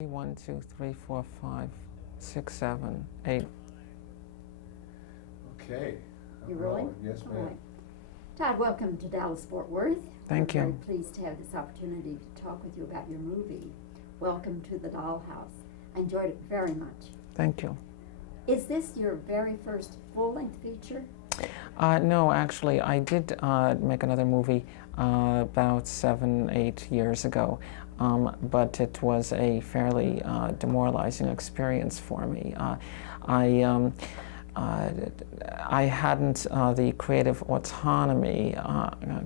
1, 2, 3, 4, 5, 6, 7, 8. Okay. You rolling? Yes, All ma'am. right. Todd, welcome to Dallas Fort Worth. Thank you. We're very pleased to have this opportunity to talk with you about your movie. Welcome to the Dollhouse. I enjoyed it very much. Thank you. Is this your very first full-length feature? No, actually, I did make another movie about 7, 8 years ago, but it was a fairly demoralizing experience for me. I hadn't the creative autonomy,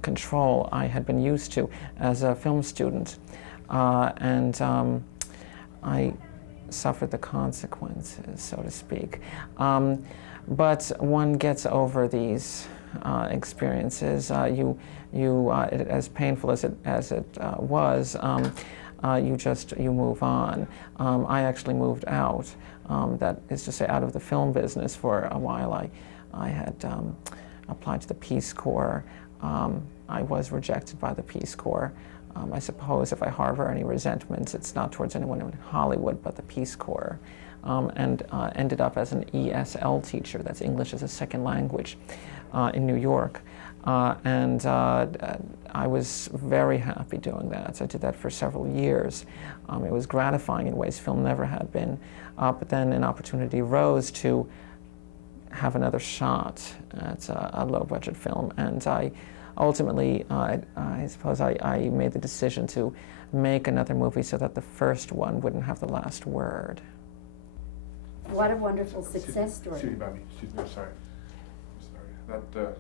control I had been used to as a film student, and I suffered the consequences, so to speak. But one gets over these experiences. As painful as it was, you move on. I actually moved out. That is to say, out of the film business for a while. I had applied to the Peace Corps. I was rejected by the Peace Corps. I suppose if I harbor any resentments, it's not towards anyone in Hollywood, but the Peace Corps. And ended up as an ESL teacher, that's English as a second language, in New York. I was very happy doing that. So I did that for several years. It was gratifying in ways film never had been. But then an opportunity arose to have another shot at a low-budget film. And I ultimately, I suppose I made the decision to make another movie so that the first one wouldn't have the last word. What a wonderful success story. Excuse me, Bobbie. Excuse me, I'm sorry. That,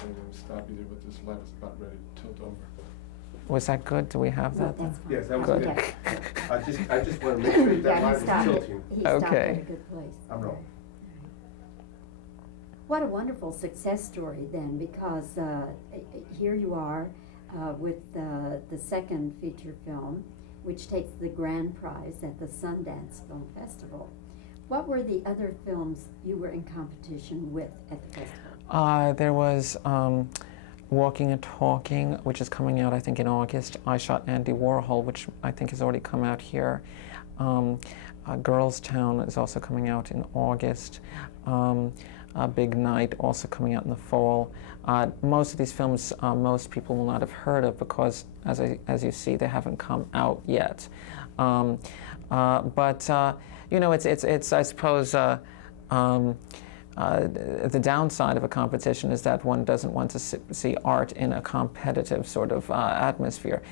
I'm going to stop you there, but this light is about ready to tilt over. Was that good? Do we have No, that? that's fine. Yes, that was Good. good. I just want to make sure that Yeah, light he was stopped tilting. He stopped Okay. at a good place. I'm rolling. What a wonderful success story then, because here you are with the second feature film, which takes the grand prize at the Sundance Film Festival. What were the other films you were in competition with at the festival? There was Walking and Talking, which is coming out, I think, in August. I Shot Andy Warhol, which I think has already come out here. Girls Town is also coming out in August. Big Night, also coming out in the fall. Most of these films, most people will not have heard of because, as you see, they haven't come out yet. You know, it's I suppose, the downside of a competition is that one doesn't want to see art in a competitive sort of atmosphere.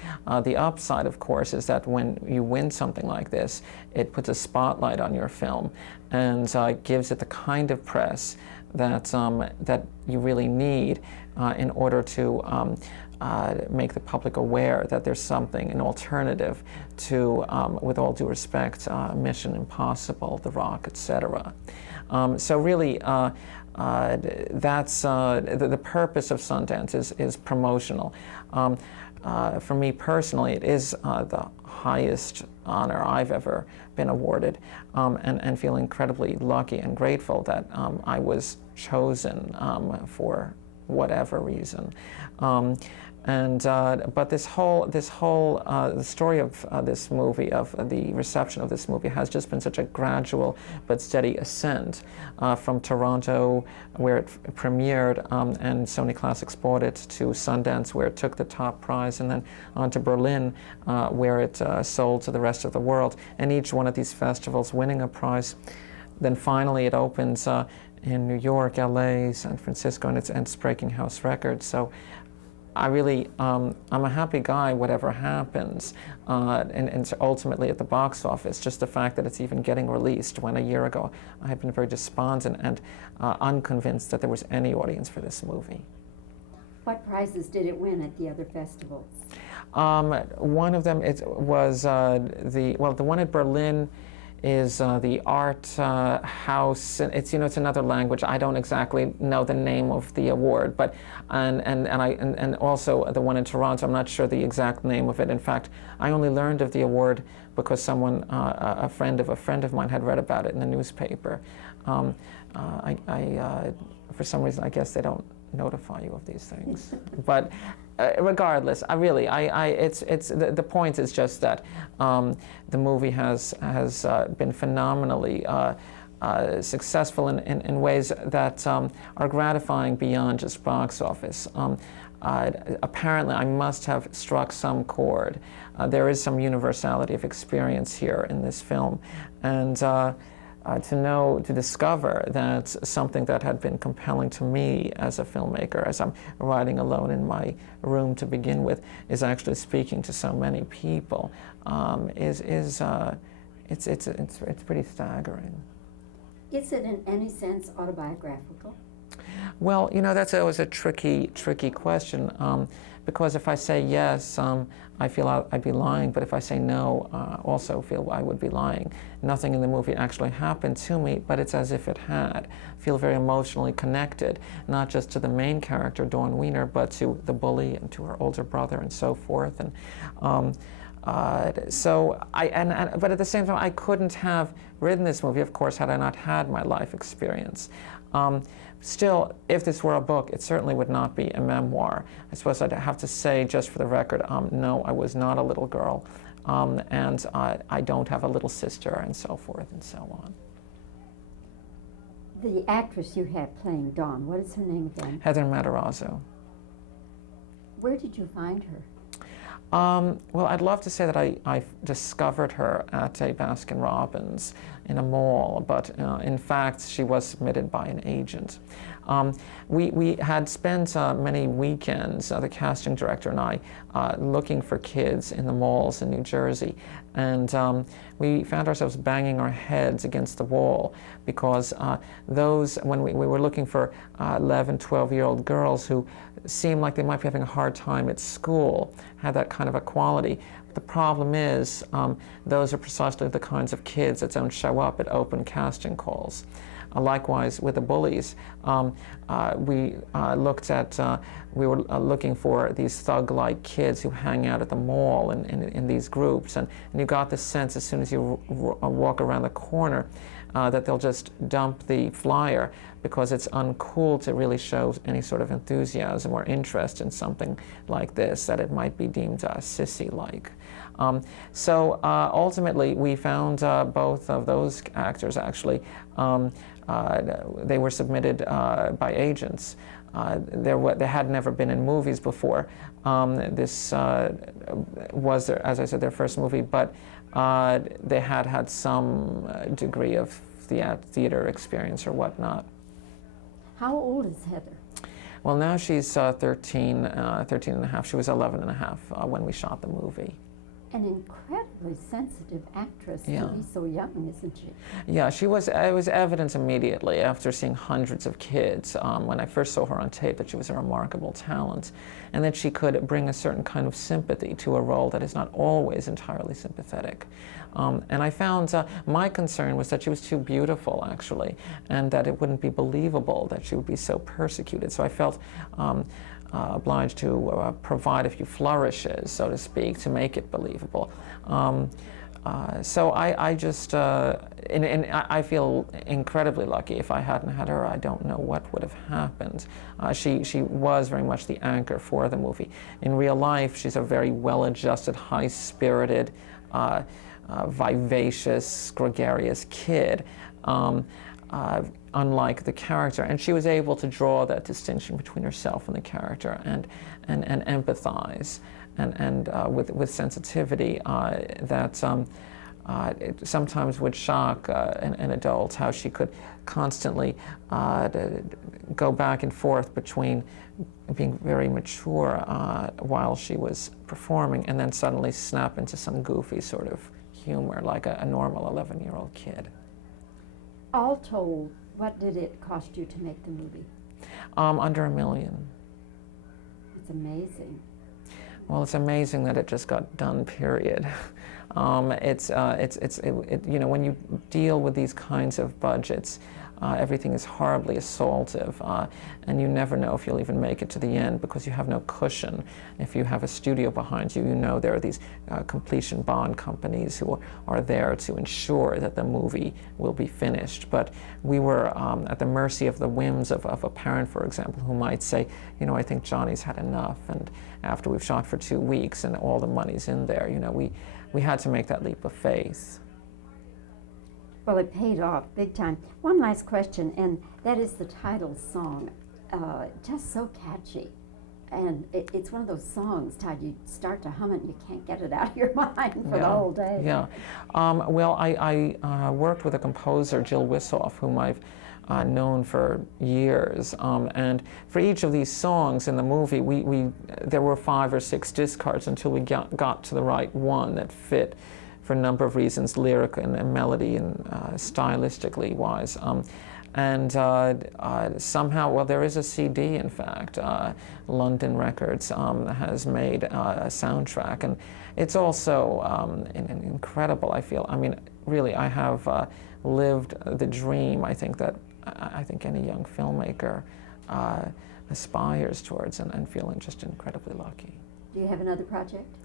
The upside, of course, is that when you win something like this, it puts a spotlight on your film and gives it the kind of press that you really need in order to make the public aware that there's something, an alternative to, with all due respect, Mission Impossible, The Rock, etc. So really, that's the purpose of Sundance is promotional. For me personally, it is the highest honor I've ever been awarded, and feel incredibly lucky and grateful that I was chosen for whatever reason. But the story of this movie, of the reception of this movie, has just been such a gradual but steady ascent from Toronto, where it premiered, and Sony Classics bought it, to Sundance, where it took the top prize, and then on to Berlin, where it sold to the rest of the world, and each one of these festivals winning a prize. Then finally it opens in New York, LA, San Francisco, and it's breaking house records. So I really, I'm a happy guy, whatever happens, and ultimately at the box office, just the fact that it's even getting released, when a year ago I had been very despondent and unconvinced that there was any audience for this movie. What prizes did it win at the other festivals? One of them was the one at Berlin is the Art House. It's another language. I don't exactly know the name of the award, but and also the one in Toronto. I'm not sure the exact name of it. In fact, I only learned of the award because someone, a friend of mine, had read about it in the newspaper. For some reason, I guess they don't notify you of these things. But regardless, the point is just that the movie has been phenomenally successful in ways that are gratifying beyond just box office. Apparently, I must have struck some chord. There is some universality of experience here in this film, and to discover that something that had been compelling to me as a filmmaker, as I'm writing alone in my room to begin with, is actually speaking to so many people. It's pretty staggering. Is it in any sense autobiographical? Well, that's always a tricky question, because if I say yes, I feel I'd be lying, but if I say no, also feel I would be lying. Nothing in the movie actually happened to me, but it's as if it had. I feel very emotionally connected, not just to the main character, Dawn Wiener, but to the bully and to her older brother and so forth. And but at the same time, I couldn't have written this movie, of course, had I not had my life experience. Still, if this were a book, it certainly would not be a memoir. I suppose I'd have to say, just for the record, no, I was not a little girl, and I don't have a little sister, and so forth and so on. The actress you had playing Dawn, what is her name again? Heather Matarazzo. Where did you find her? Well, I'd love to say that I discovered her at a Baskin-Robbins in a mall, but in fact, she was submitted by an agent. We had spent many weekends, the casting director and I, looking for kids in the malls in New Jersey, and we found ourselves banging our heads against the wall because when we were looking for 11, 12-year-old girls who seemed like they might be having a hard time at school, had that kind of a quality. But the problem is, those are precisely the kinds of kids that don't show up at open casting calls. Likewise, with the bullies, we were looking for these thug-like kids who hang out at the mall in these groups, and you got the sense as soon as you walk around the corner that they'll just dump the flyer because it's uncool to really show any sort of enthusiasm or interest in something like this, that it might be deemed sissy-like. So ultimately, we found both of those actors, actually. They were submitted by agents. They had never been in movies before. This was, as I said, their first movie, but they had some degree of theater experience or whatnot. How old is Heather? Well, now she's 13 and a half. She was 11 and a half when we shot the movie. An incredibly sensitive actress Yeah. to be so young, isn't she? Yeah, she was. It was evident immediately after seeing hundreds of kids when I first saw her on tape that she was a remarkable talent, and that she could bring a certain kind of sympathy to a role that is not always entirely sympathetic. And I found my concern was that she was too beautiful, actually, and that it wouldn't be believable that she would be so persecuted. So I felt obliged to provide a few flourishes, so to speak, to make it believable. So I just, I feel incredibly lucky. If I hadn't had her, I don't know what would have happened. She was very much the anchor for the movie. In real life, she's a very well-adjusted, high-spirited, vivacious, gregarious kid. Unlike the character, and she was able to draw that distinction between herself and the character, and empathize, and with sensitivity that it sometimes would shock an adult, how she could constantly go back and forth between being very mature while she was performing, and then suddenly snap into some goofy sort of humor like a normal 11-year-old kid. All told, what did it cost you to make the movie? Under $1 million. It's amazing. Well, it's amazing that it just got done, period. You know, when you deal with these kinds of budgets, everything is horribly assaultive, and you never know if you'll even make it to the end because you have no cushion. If you have a studio behind you, you know there are these completion bond companies who are there to ensure that the movie will be finished. But we were at the mercy of the whims of a parent, for example, who might say, you know, I think Johnny's had enough, and after we've shot for 2 weeks and all the money's in there, you know, we had to make that leap of faith. Well, it paid off big time. One last question, and that is the title song. Just so catchy. And it's one of those songs, Todd, you start to hum it and you can't get it out of your mind for the whole day. Yeah. Well, I worked with a composer, Jill Wissoff, whom I've known for years. And for each of these songs in the movie, there were 5 or 6 discards until we got to the right one that fit for a number of reasons, lyric and melody and stylistically wise. And somehow, well, there is a CD, in fact. London Records has made a soundtrack, and it's also incredible, I feel. I mean, really, I have lived the dream, I think, that I think any young filmmaker aspires towards, and feeling just incredibly lucky. Do you have another project?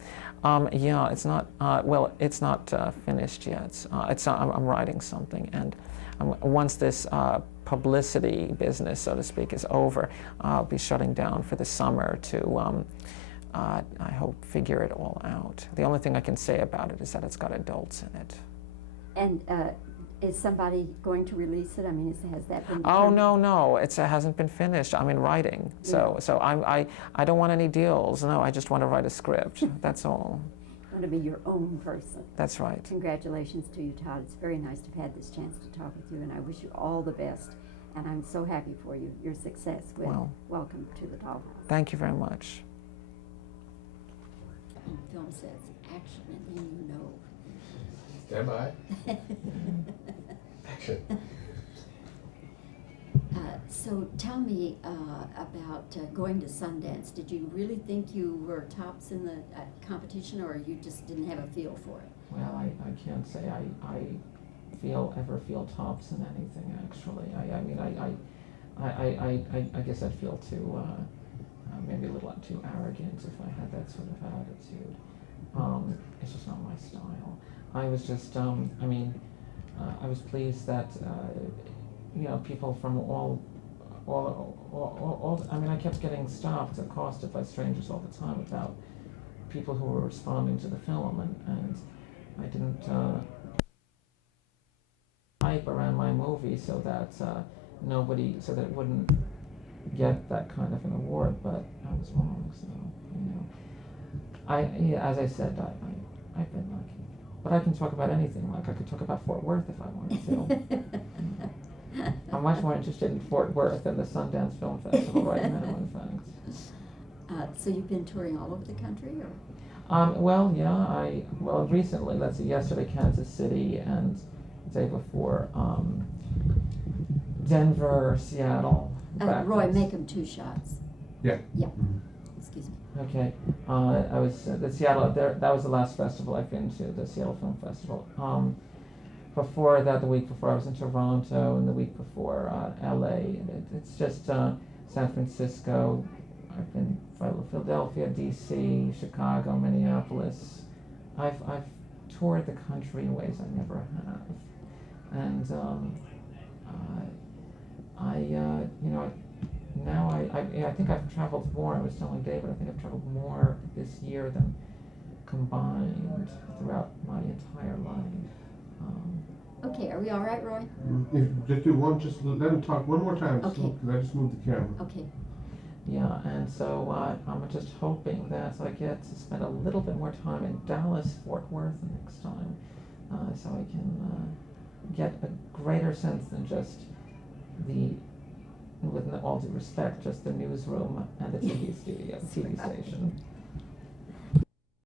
Yeah, it's not, well, it's not finished yet. I'm writing something, and once this publicity business, so to speak, is over, I'll be shutting down for the summer to, I hope, figure it all out. The only thing I can say about it is that it's got adults in it. And is somebody going to release it? I mean, has that been Oh, determined? no, it hasn't been finished. I'm in writing, so I don't want any deals. No, I just want to write a script. That's all. You want to be your own person. That's right. Congratulations to you, Todd. It's very nice to have had this chance to talk with you, and I wish you all the best. And I'm so happy for you, your success with Welcome to the Dollhouse. Thank you very much. Film says action, and then you know. Stand by. Action. So tell me about going to Sundance. Did you really think you were tops in the competition, or you just didn't have a feel for it? Well, I can't say I ever feel tops in anything, actually. I guess I'd feel too, maybe a little too arrogant if I had that sort of attitude. It's just not my style. I was just, I was pleased that, you know, people from all, I kept getting stopped, accosted by strangers all the time about people who were responding to the film, and I didn't hype around my movie so that so that it wouldn't get that kind of an award, but I was wrong, so, you know. As I said, I've been lucky. But I can talk about anything, like I could talk about Fort Worth if I wanted to. I'm much more interested in Fort Worth than the Sundance Film Festival right now, in fact. So you've been touring all over the country, or? Well, yeah, recently, let's see, yesterday Kansas City, and the day before Denver, Seattle. Roy, make them 2 shots. Yeah. Yeah. Excuse me. Okay, I was the Seattle. That was the last festival I've been to, the Seattle Film Festival. Before that, the week before, I was in Toronto, and the week before, LA. And it's just San Francisco. I've been Philadelphia, DC, Chicago, Minneapolis. I've toured the country in ways I never have, and you know. Now I think I've traveled more. I was telling David, I think I've traveled more this year than combined throughout my entire life. Okay, are we all right, Roy? Just let him talk one more time. Okay. Because I just moved the camera. Okay. Yeah, and so I'm just hoping that I get to spend a little bit more time in Dallas, Fort Worth next time, so I can get a greater sense than just with all due respect, just the newsroom and the TV studio, TV station.